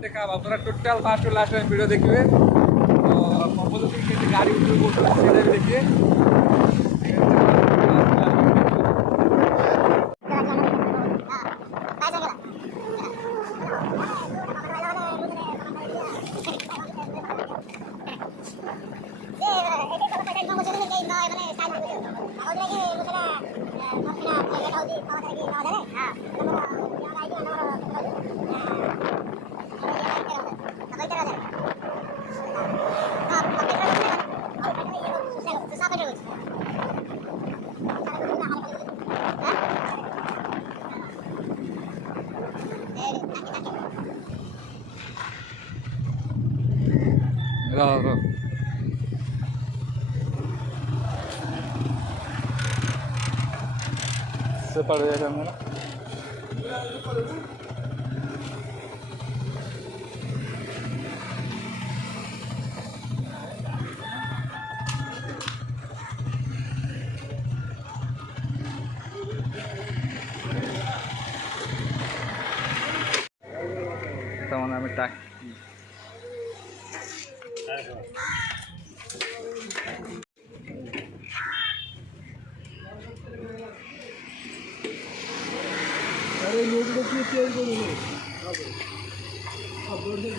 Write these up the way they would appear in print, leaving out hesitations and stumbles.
देखा पूरा total first to last video देखिए गाड़ी देखिए से पड़ जाएगा मेरा teman kami tak अरे लोग को क्यों चेंज करोगे अब बोल दे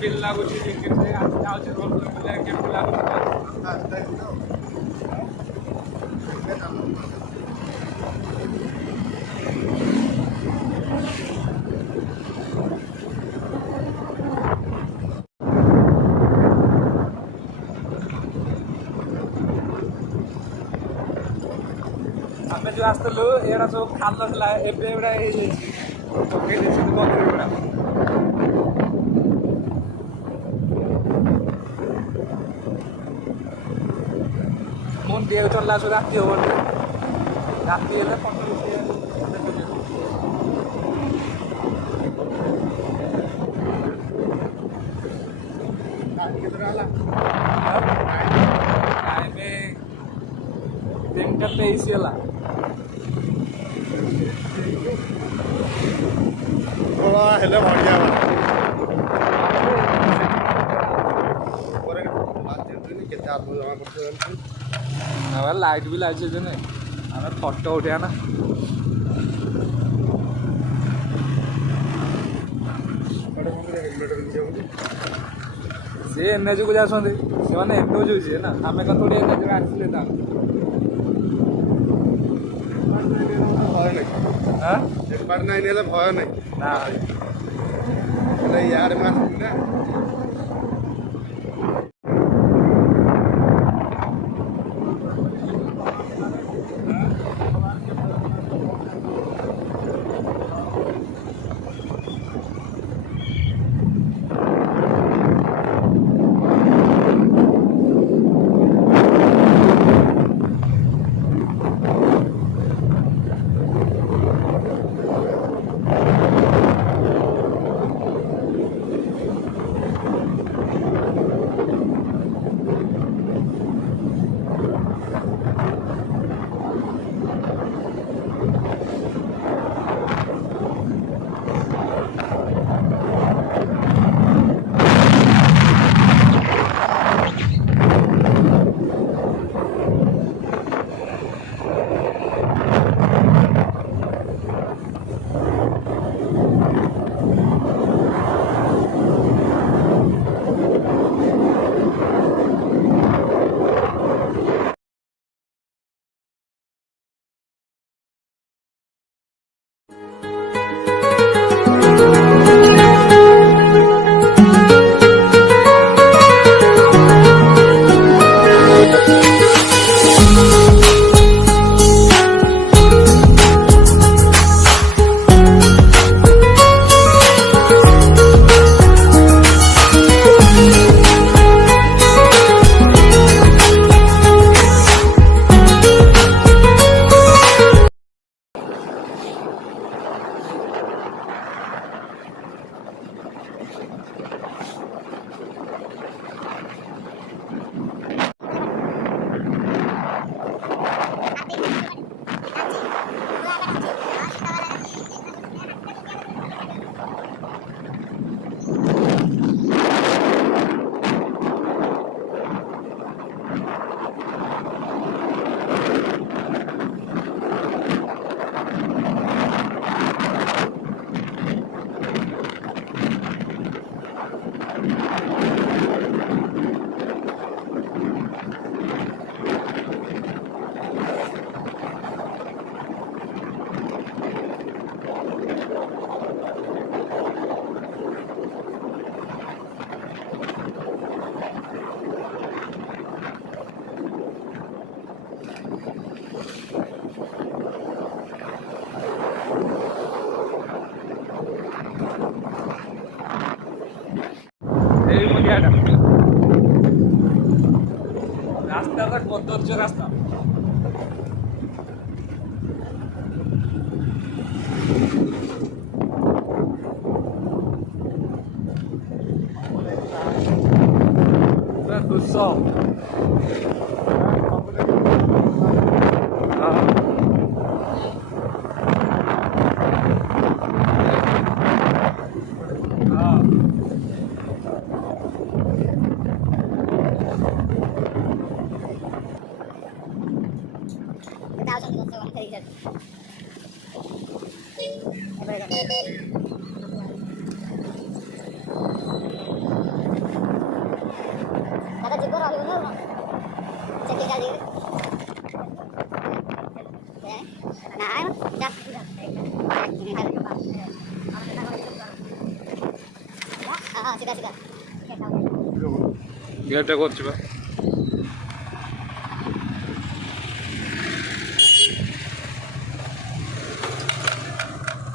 बिल लागू आम जो आसलु एरा सब खाल ना एवं गुड़ा गुड़ा मन दिए चलला राति हम राति टाइम 3:23 है थोड़ा हेले बढ़िया लाइट भी लगे आम फटो उठा ना ସେ ଏନ୍ଏଚକୁ ଯାଉଛନ୍ତି, ସେମାନେ ଏନ୍ଏଚ ହେଉଛି ନା, ଆମେ କ'ଣ ଥୋଡ଼ି ଏନ୍ଏଚରେ ଆସିଲେ ତା ଭୟ ନାହିଁ ଏପାର ନାଇଁ ହେଲେ ଭୟ ନାହିଁ ନା ହେଲେ ୟାର ମାସ ନା রাস্তাটা কদর্য রাস্তা দুঃসহ Kata juga orang itu cek kali. Nah, dah. Sudah sudah. গেটটা করছি বা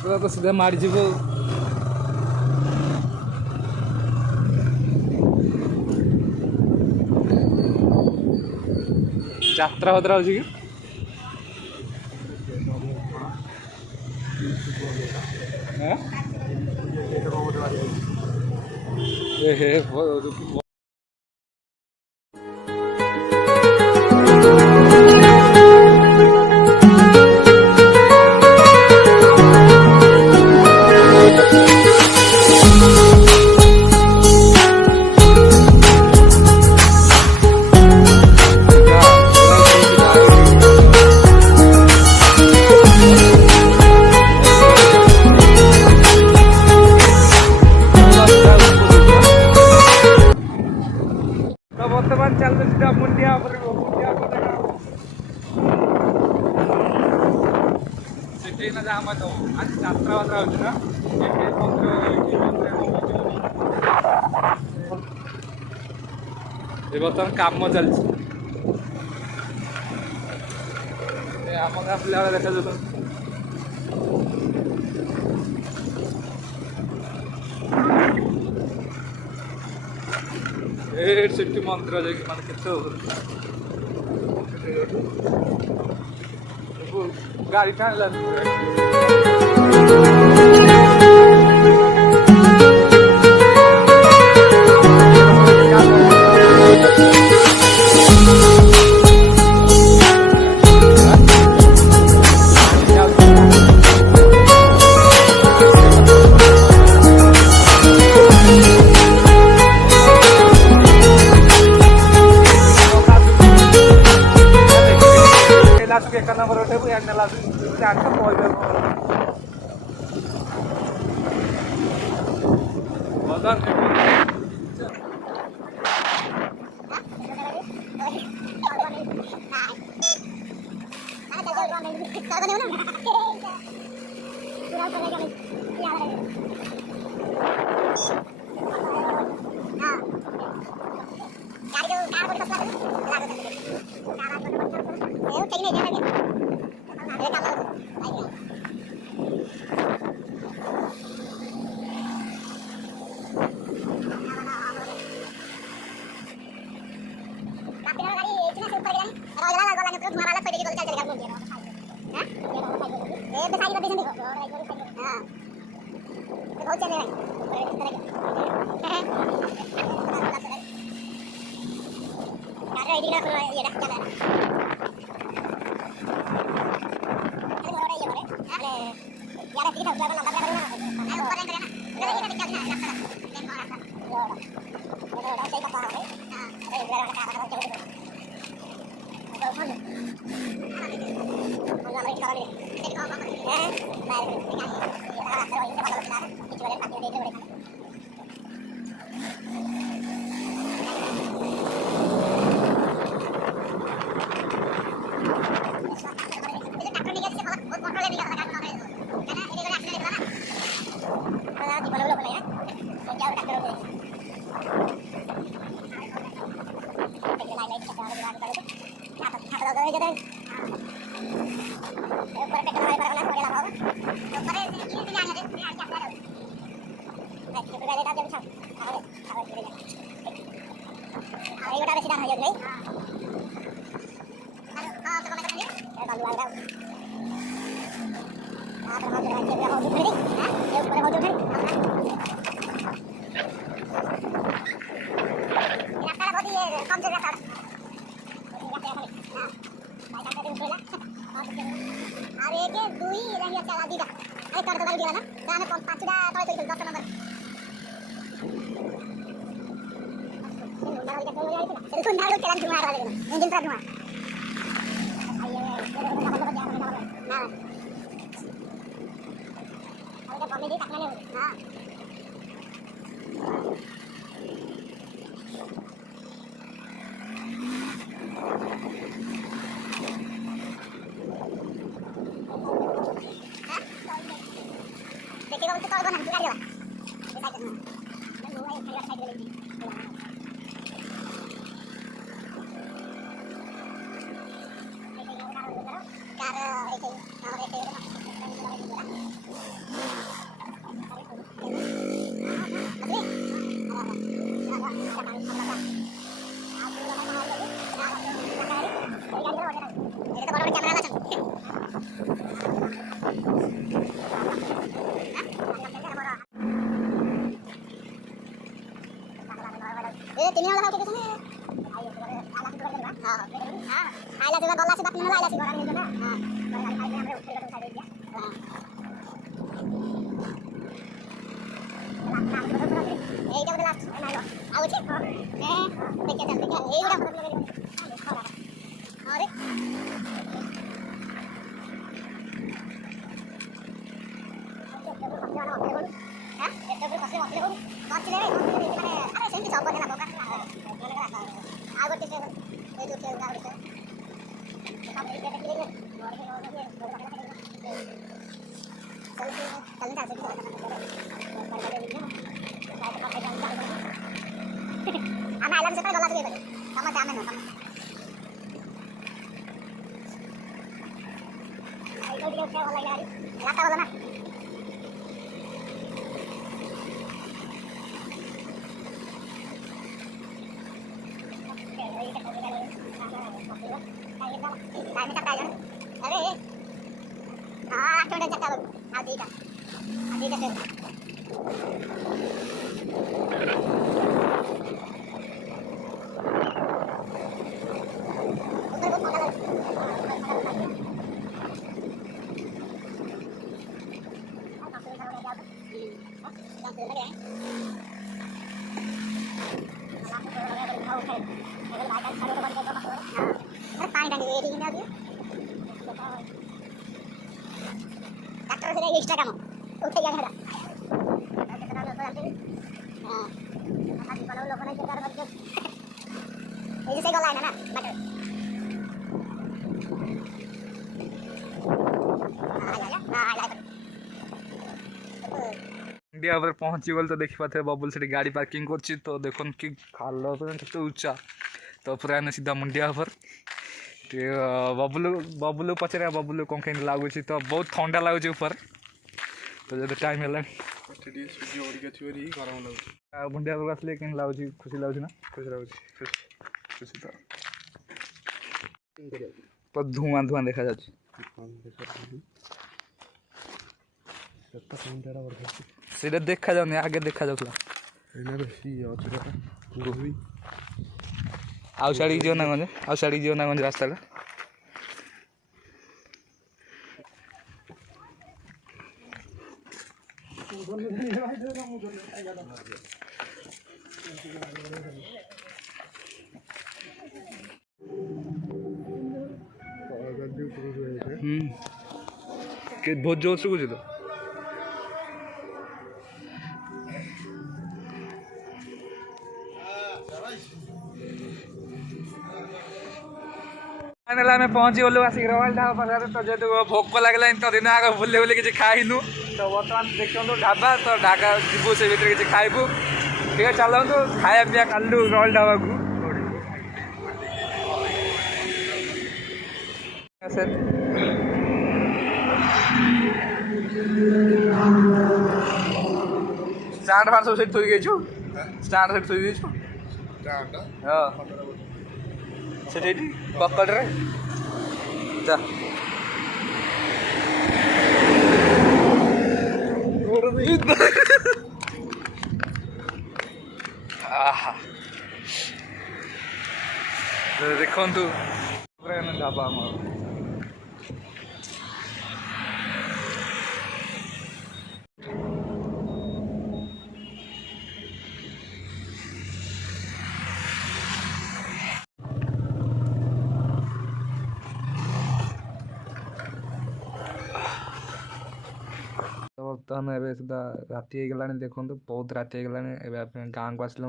ପୁରା ତ ସିଧା ମାଡ଼ିଯିବ। ଯାତ୍ରା ଫାତ୍ରା ହେଉଛି କି? ହେ ଏଇନା ଯାହା ମଧ୍ୟ ଆଜି ଯାତ୍ରା ବାତ୍ରା ହେଉଛି ନା ଏଠି ମନ୍ଦିର ଏଠି ମନ୍ଦିର ଏ ବର୍ତ୍ତମାନ କାମ ଚାଲିଛି ଆମ ଗାଁ ପିଲାବେଳେ ଦେଖାଯାଉଛନ୍ତି ସେଠି ମନ୍ଦିର ଯାଇକି ମାନେ କେତେ ଗାଡ଼ି ଟାଣିଲା एक नंबर उठे एंडला ଆମେ ଆଇଲା ସେଟା ଗଲା ଟିକେ ସମସ୍ତେ ଆମେ ନୁହଁ ଏଇଟା ଟିକେ ଭଲ ଲାଗିଲା ରାସ୍ତା ଭଲ ନା अरे हाँ 8 घंटे चक्का आधी का डॉक्टर से एक्स्ट्रा काम उठे गया है हां आदि बनाओ लोग नहीं सरकार बच्चे ये से गला है ना मटर इंडिया पर पहुँची गल तो देखी पाते बबुल से गाड़ी पार्किंग कर तो देखो कि खाल उच्चा तो पूरा सीधा मुंडिया पर बबुलू बबुलू पचारे बबुलू कौन कहीं लगुच तो बहुत ठंडा लगुच ऊपर तो जो टाइम है मुंडिया पर आसले कहीं लगुच खुशी लगुच ना खुशी तो धुआं धुआं देखा जा सीधे देखा जाऊनी आगे देखा जाऊला आउ साड़ी जीव ना गंज आउ साड़ी जीव ना गंज रास्ता के बहुत जोर से कुछ तो आम पहुँची गलु आसिक रॉयल ढाबा पाखे तो जेहतु भोक लगे तो दिन आगे बुले बुले किसी खाइनु तो बर्तमान देखते ढाबा तो ढाका जीवु से भर किसी खाइबू ठीक है चलतु खाया पीया कालु रॉयल ढाबा को स्टार्ट फार सब थोड़ी गई स्टार्ट थोड़ी हाँ से पकड़ जा देखु ढाबा बर्तमान ए सुधा राति गला देखो बहुत राति गला गाँव को आसल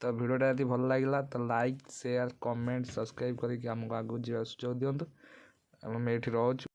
तो भिडियोटा यदि भल लगे तो लाइक शेयर कमेंट सब्सक्राइब करके आमको आगू जा सुझाव दिंतु आम ये रोच